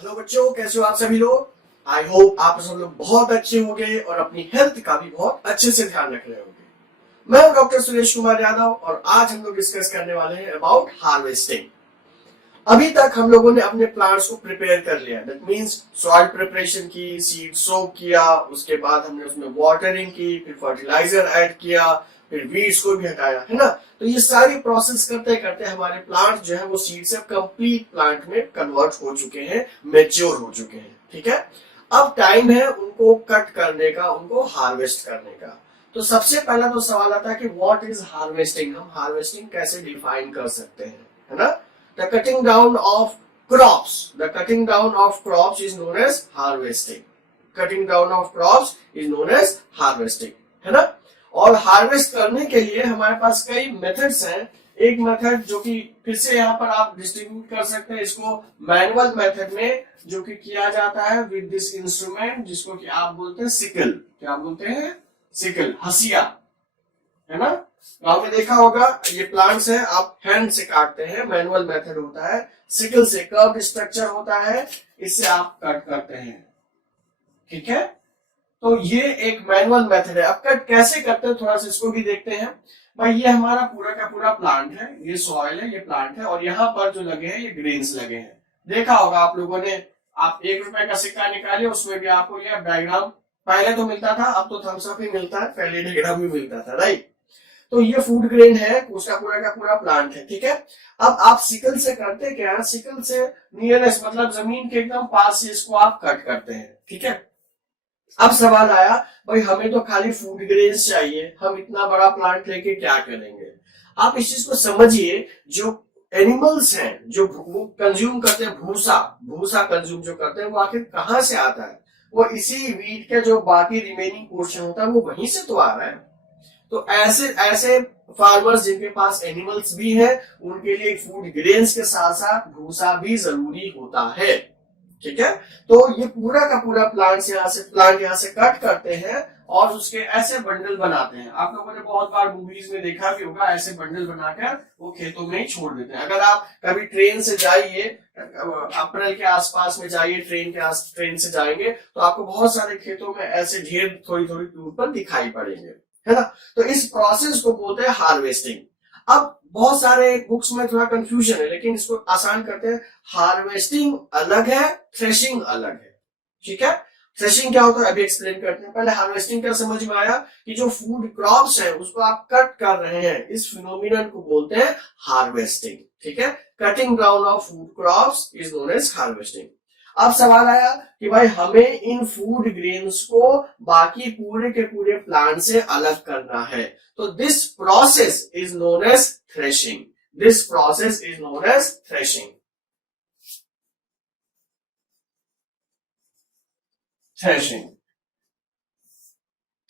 Hello बच्चों, कैसे हो आप सभी लोग। आई होप आप सब लोग बहुत अच्छे होंगे और अपनी हेल्थ का भी बहुत अच्छे से ध्यान रख रहे होंगे। मैं हूं डॉक्टर सुरेश कुमार यादव और आज हम लोग डिस्कस करने वाले हैं अबाउट हार्वेस्टिंग। अभी तक हम लोगों ने अपने प्लांट्स को प्रिपेयर कर लिया, दैट मींस सॉइल प्रिपरेशन की, सीड सोक किया, उसके बाद हमने उसमें वाटरिंग की, फिर फर्टिलाइजर ऐड किया, फिर वीड्स को भी हटाया, है ना। तो ये सारी प्रोसेस करते करते हमारे प्लांट जो है वो सीड से कंप्लीट प्लांट में कन्वर्ट हो चुके हैं, मेच्योर हो चुके हैं। ठीक है, अब टाइम है उनको कट करने का, उनको हार्वेस्ट करने का। तो सबसे पहला तो सवाल आता है कि व्हाट इज हार्वेस्टिंग, हम हार्वेस्टिंग कैसे डिफाइन कर सकते हैं, है ना। The cutting down of crops. The cutting down of crops is known as harvesting. Cutting down of crops is known as harvesting. है ना। और हार्वेस्ट करने के लिए हमारे पास कई मेथड्स हैं। एक मेथड जो कि फिर से यहाँ पर आप डिस्ट्रीब्यूट कर सकते हैं इसको मैनुअल मेथड में, जो कि किया जाता है विद दिस इंस्ट्रूमेंट, जिसको कि आप बोलते हैं सिकल। क्या बोलते हैं? सिकल, हसिया, है ना। गांव में देखा होगा, ये प्लांट्स है, आप हैंड से काटते हैं, मैनुअल मेथड होता है। सिकल से कर्व्ड स्ट्रक्चर होता है, इससे आप कट करते हैं। ठीक है, तो ये एक मैनुअल मेथड है। अब कट कैसे करते हैं थोड़ा सा इसको भी देखते हैं। भाई ये हमारा पूरा का पूरा प्लांट है, ये सॉइल है, ये प्लांट है, और यहाँ पर जो लगे हैं ये ग्रेन्स लगे हैं। देखा होगा आप लोगों ने, आप 1 रुपए का सिक्का निकालिए, उसमें भी आपको ये डायग्राम पहले तो मिलता था, अब तो थम्स अप ही मिलता है, पहले डायग्राम भी मिलता था, राइट। तो ये फूड ग्रेन है, उसका पूरा का पूरा प्लांट है। ठीक है, अब आप सिकल से करते क्या है, सिकल से नियरेस्ट मतलब जमीन के एकदम पास से इसको आप कट करते हैं। ठीक है, अब सवाल आया, भाई हमें तो खाली फूड ग्रेन्स चाहिए, हम इतना बड़ा प्लांट लेके क्या करेंगे। आप इस चीज को समझिए, जो एनिमल्स हैं जो वो कंज्यूम करते हैं, भूसा भूसा कंज्यूम जो करते हैं, वो आखिर कहां से आता है? वो इसी वीट के जो बाकी रिमेनिंग पोर्शन होता है वो वहीं से तो आ रहा है। तो ऐसे ऐसे फार्मर्स जिनके पास एनिमल्स भी है, उनके लिए फूड ग्रेन्स के साथ साथ भूसा भी जरूरी होता है। ठीक है, तो ये पूरा का पूरा प्लांट यहाँ से कट करते हैं और उसके ऐसे बंडल बनाते हैं। आप लोगों ने बहुत बार मूवीज में देखा भी होगा, ऐसे बंडल बनाकर वो खेतों में ही छोड़ देते हैं। अगर आप कभी ट्रेन से जाइए, अप्रैल के आसपास में जाइए, ट्रेन से जाएंगे तो आपको बहुत सारे खेतों में ऐसे ढेर थोड़ी थोड़ी दूर पर दिखाई पड़ेंगे, है ना। तो इस प्रोसेस को बोलते हैं हार्वेस्टिंग। अब बहुत सारे बुक्स में थोड़ा कंफ्यूजन है, लेकिन इसको आसान करते हैं। हार्वेस्टिंग अलग है, थ्रेशिंग अलग है। ठीक है, थ्रेशिंग क्या होता है अभी एक्सप्लेन करते हैं। पहले हार्वेस्टिंग क्या समझ में आया कि जो फूड क्रॉप्स है उसको आप कट कर रहे हैं, इस फिनोमिनन को बोलते हैं हार्वेस्टिंग। ठीक है, cutting down of food crops is known as harvesting. अब सवाल आया कि भाई हमें इन फूड ग्रेन्स को बाकी पूरे के पूरे प्लांट से अलग करना है, तो this process is known as threshing. This process is known as threshing. Threshing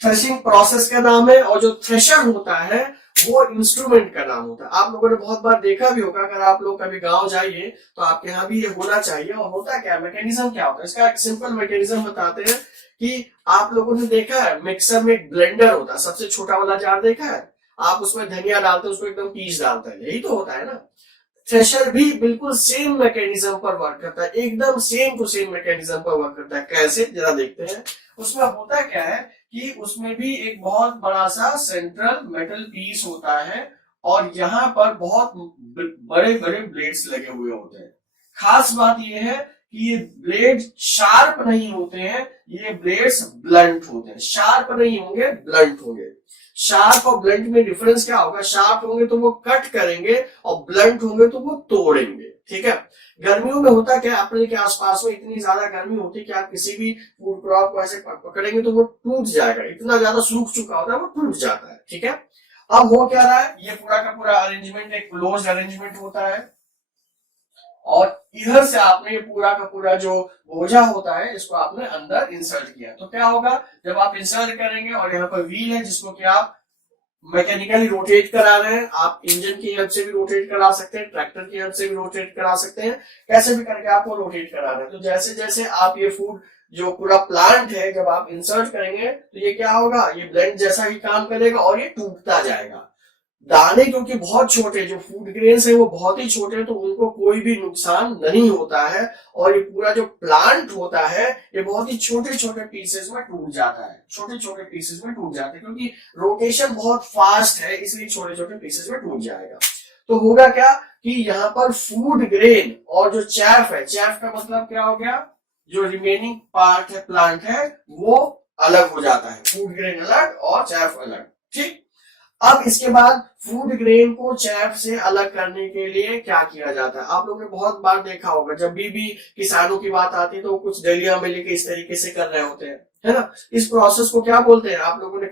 threshing process का नाम है, और जो थ्रेशर होता है वो इंस्ट्रूमेंट का नाम होता है। आप लोगों ने बहुत बार देखा भी होगा, अगर आप लोग कभी गांव जाइए तो आपके यहाँ भी ये होना चाहिए। और होता क्या, मैकेनिज्म क्या होता है इसका, एक सिंपल मैकेनिज्म बताते हैं कि आप लोगों ने देखा है मिक्सर में एक ब्लेंडर होता है, सबसे छोटा वाला जार देखा है, आप उसमें धनिया डालते हैं, उसको एकदम पीस डालते हैं, यही तो होता है ना। थ्रेशर भी बिल्कुल सेम मैकेनिज्म पर वर्क करता है, एकदम सेम टू सेम मैकेनिज्म पर वर्क करता है। कैसे, जरा देखते हैं। उसमें होता क्या है कि उसमें भी एक बहुत बड़ा सा सेंट्रल मेटल पीस होता है, और यहाँ पर बहुत बड़े बड़े ब्लेड्स लगे हुए होते हैं। खास बात यह है कि ये ब्लेड शार्प नहीं होते हैं, ये ब्लेड्स ब्लंट होते हैं। शार्प नहीं होंगे, ब्लंट होंगे। शार्प और ब्लंट में डिफरेंस क्या होगा, शार्प होंगे तो वो कट करेंगे और ब्लंट होंगे तो वो तोड़ेंगे। ठीक है, गर्मियों में होता क्या, अप्रैल के आसपास में इतनी ज्यादा गर्मी होती है कि आप किसी भी फूड क्रॉप को ऐसे पकड़ेंगे तो वो टूट जाएगा, इतना ज्यादा सूख चुका होता है वो टूट जाता है। ठीक है, अब हो क्या रहा है, ये पूरा का पूरा अरेंजमेंट एक क्लोज अरेंजमेंट होता है, और इधर से आपने ये पूरा का पूरा जो बोझा होता है इसको आपने अंदर इंसर्ट किया। तो क्या होगा, जब आप इंसर्ट करेंगे और यहाँ पर व्हील है जिसको कि आप मैकेनिकली रोटेट करा रहे हैं, आप इंजन की हेल्प से भी रोटेट करा सकते हैं, ट्रैक्टर की हेल्प से भी रोटेट करा सकते हैं, कैसे भी करके आपको रोटेट करा रहे हैं। तो जैसे जैसे आप ये फूड जो पूरा प्लांट है जब आप इंसर्ट करेंगे तो ये क्या होगा, ये ब्लेंड जैसा ही काम करेगा और ये टूटता जाएगा। दाने क्योंकि बहुत छोटे, जो फूड ग्रेन्स है वो बहुत ही छोटे हैं, तो उनको कोई भी नुकसान नहीं होता है। और ये पूरा जो प्लांट होता है ये बहुत ही छोटे छोटे पीसेस में टूट जाता है, छोटे छोटे पीसेस में टूट जाते हैं, क्योंकि रोटेशन बहुत फास्ट है, इसलिए छोटे छोटे पीसेस में टूट जाएगा। तो होगा क्या कि यहाँ पर फूड ग्रेन और जो चैफ है, चैफ का मतलब क्या हो गया, जो रिमेनिंग पार्ट है प्लांट है वो अलग हो जाता है, फूड ग्रेन अलग और चैफ अलग। ठीक, अब इसके बाद फूड ग्रेन को चैफ से अलग करने के लिए क्या किया जाता है, आप लोगों ने बहुत बार देखा होगा, जब भी किसानों की बात आती है तो कुछ डलिया में लेके इस तरीके से कर रहे होते हैं, है ना। इस प्रोसेस को क्या बोलते हैं, आप लोगों ने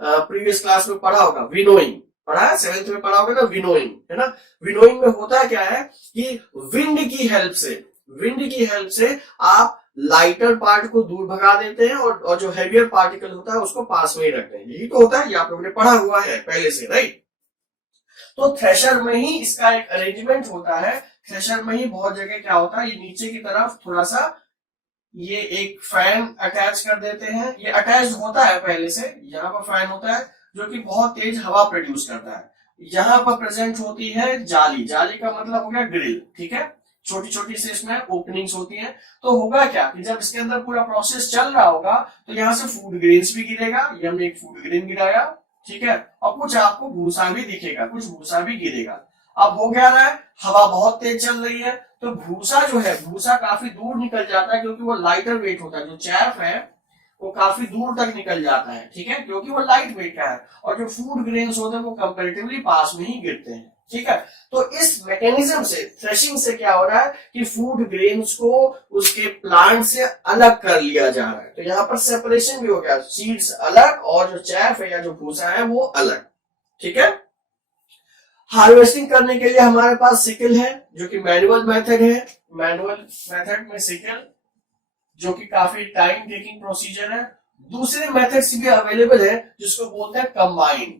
प्रीवियस क्लास में पढ़ा होगा, विनोइंग पढ़ा है, 7th में पढ़ा होगा ना, विनोइंग, है ना। विनोइंग में होता क्या है कि विंड की हेल्प से आप लाइटर पार्ट को दूर भगा देते हैं और जो हेवियर पार्टिकल होता है उसको पास में ही रखते हैं, यही तो होता है, ये आप लोगों ने पढ़ा हुआ है पहले से, राइट। तो थ्रेशर में ही इसका एक अरेंजमेंट होता है, थ्रेशर में ही बहुत जगह क्या होता है, ये नीचे की तरफ थोड़ा सा ये एक फैन अटैच कर देते हैं, ये अटैच होता है पहले से, यहाँ पर फैन होता है जो कि बहुत तेज हवा प्रोड्यूस करता है। यहाँ पर प्रेजेंट होती है जाली, जाली का मतलब हो गया ग्रिल, ठीक है, छोटी छोटी से इसमें ओपनिंग्स होती हैं। तो होगा क्या कि जब इसके अंदर पूरा प्रोसेस चल रहा होगा तो यहाँ से फूड ग्रेन्स भी गिरेगा, ये हमने एक फूड ग्रेन गिराया, ठीक है, और कुछ आपको भूसा भी दिखेगा, कुछ भूसा भी गिरेगा। अब हो क्या रहा है, हवा बहुत तेज चल रही है, तो भूसा जो है, भूसा काफी दूर निकल जाता है, क्योंकि वो लाइटर वेट होता है, जो चैफ है वो काफी दूर तक निकल जाता है, ठीक है, क्योंकि वो लाइट वेट का है, और जो फूड ग्रेन्स होते हैं वो कंपैरेटिवली पास में ही गिरते हैं, ठीक है। तो इस मैकेनिज्म से, थ्रेशिंग से क्या हो रहा है कि फूड ग्रेन्स को उसके प्लांट से अलग कर लिया जा रहा है। तो यहाँ पर सेपरेशन भी हो गया, सीड्स अलग और जो चैफ है या जो भूसा है वो अलग, ठीक है। हार्वेस्टिंग करने के लिए हमारे पास सिकल है, जो कि मैनुअल मेथड है, मैनुअल मेथड में सिकल जो कि काफी टाइम टेकिंग प्रोसीजर है। दूसरे मेथड्स भी अवेलेबल है जिसको बोलते हैं कंबाइन।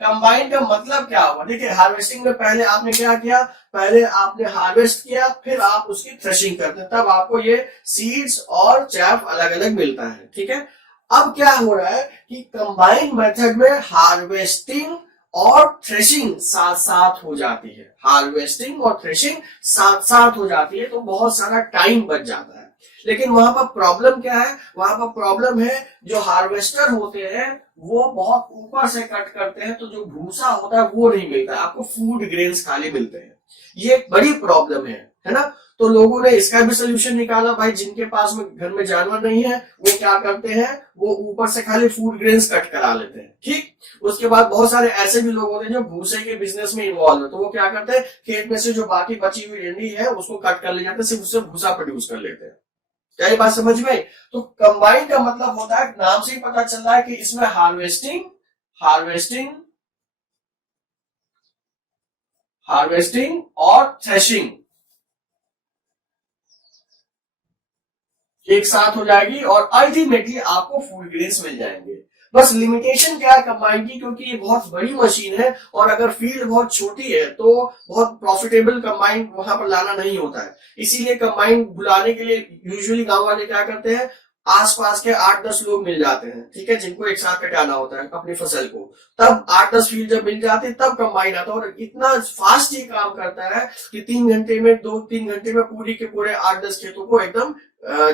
कंबाइन का मतलब क्या हुआ, देखिए हार्वेस्टिंग में पहले आपने क्या किया, पहले आपने हार्वेस्ट किया, फिर आप उसकी थ्रेशिंग करते हैं, तब आपको ये सीड्स और चैफ अलग अलग मिलता है, ठीक है। अब क्या हो रहा है कि कंबाइन मेथड में हार्वेस्टिंग और थ्रेशिंग साथ साथ हो जाती है, हार्वेस्टिंग और थ्रेशिंग साथ साथ हो जाती है, तो बहुत सारा टाइम बच जाता है। लेकिन वहां पर प्रॉब्लम क्या है, वहां पर प्रॉब्लम है जो हार्वेस्टर होते हैं वो बहुत ऊपर से कट करते हैं, तो जो भूसा होता है वो नहीं मिलता है, आपको फूड ग्रेन्स खाली मिलते हैं, ये एक बड़ी प्रॉब्लम है ना। तो लोगों ने इसका भी सोल्यूशन निकाला, भाई जिनके पास में घर में जानवर नहीं है वो क्या करते हैं, वो ऊपर से खाली फूड ग्रेन्स कट करा लेते हैं, ठीक। उसके बाद बहुत सारे ऐसे भी लोग होते हैं जो भूसे के बिजनेस में इन्वॉल्व है, तो वो क्या करते हैं, खेत में से जो बाकी बची हुई डंडी है उसको कट कर ले जाते हैं, सिर्फ उससे भूसा प्रोड्यूस कर लेते हैं। क्या ये बात समझ में? तो कंबाइन का मतलब होता है, नाम से ही पता चल रहा है कि इसमें हार्वेस्टिंग और थ्रेशिंग एक साथ हो जाएगी और अल्टीमेटली आपको फूड ग्रेन्स मिल जाएंगे। बस लिमिटेशन क्या है कंबाइन की, क्योंकि ये बहुत बड़ी मशीन है और अगर फील्ड बहुत छोटी है तो बहुत प्रॉफिटेबल कंबाइन वहां पर लाना नहीं होता है, इसीलिए कंबाइन बुलाने के लिए यूजुअली गांव वाले क्या करते हैं, आसपास के 8-10 लोग मिल जाते हैं, ठीक है, जिनको एक साथ कटाना होता है अपनी फसल को, तब 8-10 फील्ड जब मिल जाते हैं तब कंबाइन आता है, और इतना फास्ट ये काम करता है कि 3 घंटे में 2-3 घंटे में पूरी के पूरे 8-10 खेतों को एकदम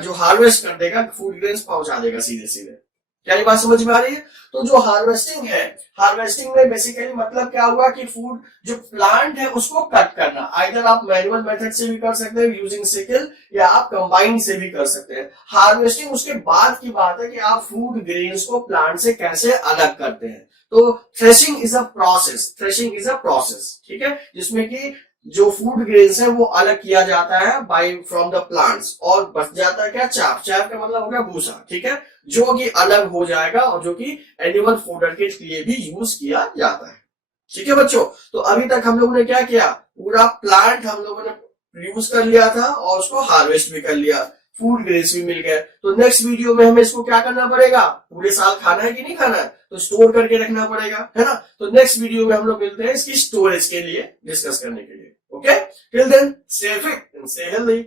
जो हार्वेस्ट कर देगा, फूड ग्रेन्स पहुंचा देगा सीधे सीधे। क्या ये बात समझ में आ रही है? तो जो हार्वेस्टिंग है, हार्वेस्टिंग में बेसिकली मतलब क्या हुआ कि फूड जो प्लांट है उसको कट करना, आइदर आप मैनुअल मेथड से भी कर सकते हैं यूजिंग सिकल, या आप कंबाइन से भी कर सकते हैं। हार्वेस्टिंग उसके बाद की बात है कि आप फूड ग्रेन्स को प्लांट से कैसे अलग करते हैं। तो थ्रेशिंग इज अ प्रोसेस, ठीक है, जिसमें कि जो फूड ग्रेन्स है वो अलग किया जाता है बाय फ्रॉम द प्लांट्स, और बच जाता है क्या, चाप का मतलब हो गया भूसा, ठीक है, जो कि अलग हो जाएगा और जो कि एनिमल फूडर के लिए भी यूज किया जाता है, ठीक है बच्चों। तो अभी तक हम लोगों ने क्या किया, पूरा प्लांट हम लोगों ने यूज कर लिया था और उसको हार्वेस्ट भी कर लिया, फूड ग्रेन्स भी मिल गए। तो नेक्स्ट वीडियो में हमें इसको क्या करना पड़ेगा, पूरे साल खाना है कि नहीं खाना है, तो स्टोर करके रखना पड़ेगा, है ना। तो नेक्स्ट वीडियो में हम लोग मिलते हैं इसकी स्टोरेज के लिए डिस्कस करने के लिए। Okay, till then stay fit and stay healthy.